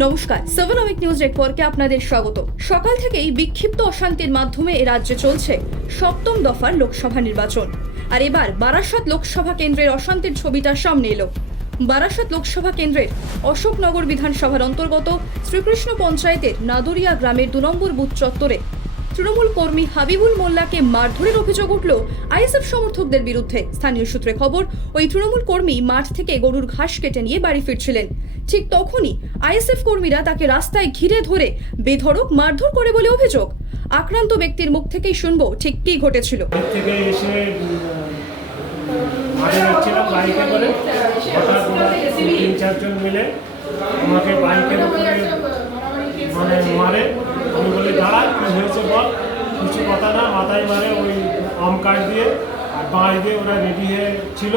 নমস্কার, 7 অমিক নিউজ নেটওয়ার্কে আপনাদের স্বাগত। সকাল থেকেই বিক্ষিপ্ত অশান্তির মাধ্যমে এ রাজ্যে চলছে সপ্তম দফার লোকসভা নির্বাচন। আর এবার বারাসাত লোকসভা কেন্দ্রের অশান্তির ছবিটা সামনে এলো। বারাসাত লোকসভা কেন্দ্রের অশোকনগর বিধানসভার অন্তর্গত শ্রীকৃষ্ণ পঞ্চায়েতের নাদুরিয়া গ্রামের 2 নম্বর বুথ চত্বরে তৃণমূল কর্মী হাবিবুল মোল্লাকে মারধরের অভিযোগ উঠল আইএসএফ সমর্থকদের বিরুদ্ধে। স্থানীয় সূত্রে খবর, ওই তৃণমূল কর্মী মাঠ থেকে গরুর ঘাস কেটে নিয়ে বাড়ি ফিরছিলেন। ঠিক তখনই আইএসএফ কর্মীরা তাকে রাস্তায় ঘিরে ধরে বেধড়ক মারধর করে বলে অভিযোগ। আক্রান্ত ব্যক্তির মুখ থেকেই শুনবো ঠিক কি ঘটেছিল। থেকে এসে মাঠে যাচ্ছিলাম বাইকে করে, হঠাৎ ওরা 3-4 জন মিলে আমাকে বাইকের উপরে মারে। আমি বলি দাঁড়া, কী হয়েছে বল। কিছু কথা না, মাথায় মারে ওই আম কাঠ দিয়ে আর বাঁশ দিয়ে। ওরা রেডি হয়ে ছিল,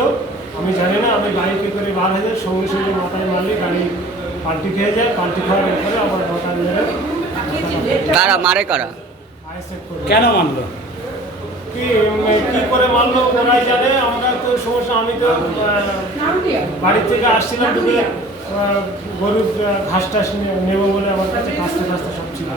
আমি জানি না। আমি বাইকে করে বার হয়ে যাই, সঙ্গে সঙ্গে মাথায় মারলে গাড়ি পাল্টি খেয়ে যায়। পাল্টি খাওয়ার পরে আবার মাথায় মেরে কারা মারে কারা? আইএসএফ করে। কেন মানলো? কি করে মারলো ওরাই জানে, আমরা তো সমস্যা। আমি তো বাড়ির থেকে আসছিলাম, ঢুকে গরুর ঘাস টাস নেবো বলে আমার কাছে ঘাসটা সব ছিল।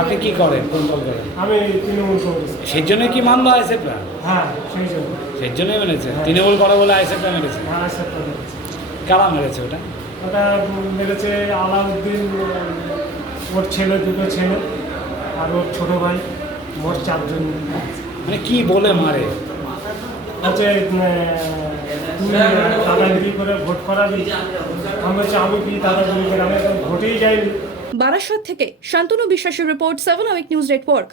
আপনি কি করেন, কোন দল করেন? আমি তৃণমূল কংগ্রেস। সেই জন্যই কি মানলো আইএসএফরা? হ্যাঁ, সেই জন্য। সেই জন্যই মেরেছে? তৃণমূল করে বলে আইএসএফরা মেরেছে? হ্যাঁ, আইএসএফ মেরেছে। কারা মেরেছে ওটা? ওটা মেরেছে আলাউদ্দিন, ওর ছেলে, 2টো ছেলে আর ওর ছোট ভাই, মোট 4 জন। মানে কি বলে মারে? হচ্ছে তুই দাদাগিরি করে ভোট করাবি। আমি হচ্ছে আমি কি দাদাগিরি করে, আমি এখন ভোটেই যাইনি। বারাসাত থেকে শান্তনু বিশ্বাসের রিপোর্ট, 7 অমিক নিউজ নেটওয়ার্ক।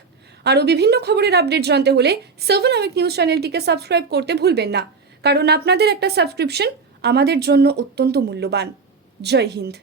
আরও বিভিন্ন খবরের আপডেট জানতে হলে 7 অমিক নিউজ চ্যানেলটিকে সাবস্ক্রাইব করতে ভুলবেন না, কারণ আপনাদের একটা সাবস্ক্রিপশন আমাদের জন্য অত্যন্ত মূল্যবান। জয় হিন্দ।